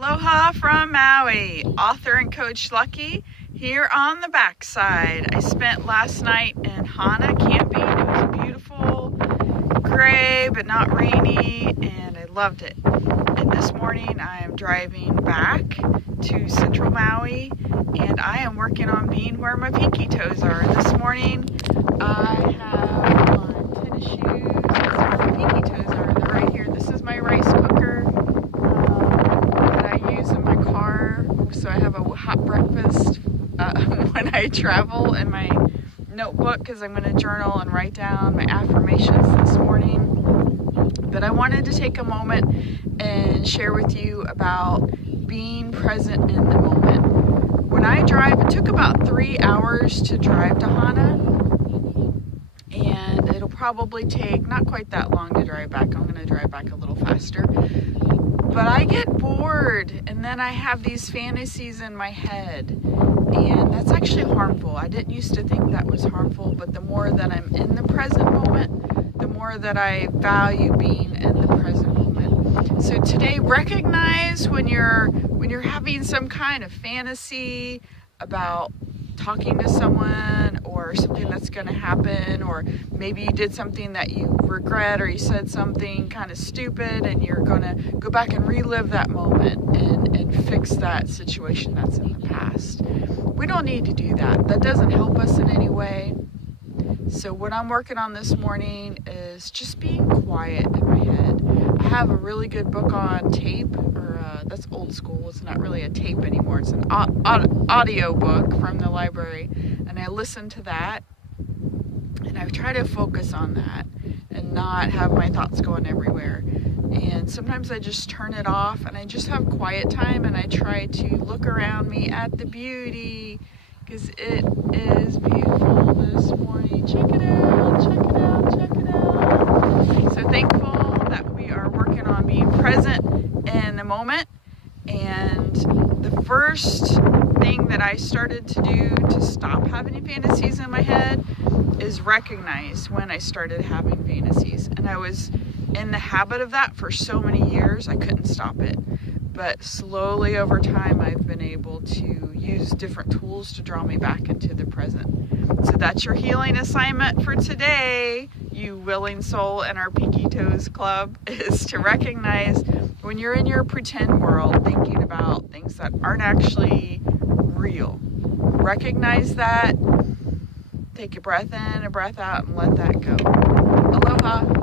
Aloha from Maui, author and coach Lucky here on the backside. I spent last night in Hana camping. It was beautiful, gray but not rainy, and I loved it. And this morning I am driving back to central Maui, and I am working on being where my pinky toes are. This morning I have on tennis shoes. That's where my pinky toes are. They're right here. This is my rice cooker in my car, so I have a hot breakfast when I travel in my notebook, because I'm going to journal and write down my affirmations this morning. But I wanted to take a moment and share with you about being present in the moment. When I drive, it took about 3 hours to drive to Hana, and it'll probably take not quite that long to drive back. I'm going to drive back a little faster. But I get bored, and then I have these fantasies in my head, and that's actually harmful. I didn't used to think that was harmful, but the more that I'm in the present moment, the more that I value being in the present moment. So today, recognize when you're having some kind of fantasy about talking to someone or something that's going to happen, or maybe you did something that you regret, or you said something kind of stupid, and you're going to go back and relive that moment and fix that situation that's in the past. We don't need to do that. That doesn't help us in any way. So what I'm working on this morning is just being quiet in my head. I have a really good book on tape, that's old school. It's not really a tape anymore. It's an audio book from the library, and I listen to that, and I try to focus on that and not have my thoughts going everywhere. And sometimes I just turn it off and I just have quiet time, and I try to look around me at the beauty, because it is beautiful this morning. Check it out, check it out, check it out. So thankful that we are working on being present in the moment. And the first thing that I started to do to stop having fantasies in my head is recognize when I started having fantasies. And I was in the habit of that for so many years, I couldn't stop it. But slowly over time, I've been able to use different tools to draw me back into the present. So that's your healing assignment for today, you willing soul in our Pinky Toes Club, is to recognize when you're in your pretend world thinking about things that aren't actually real. Recognize that, take a breath in, a breath out, and let that go. Aloha.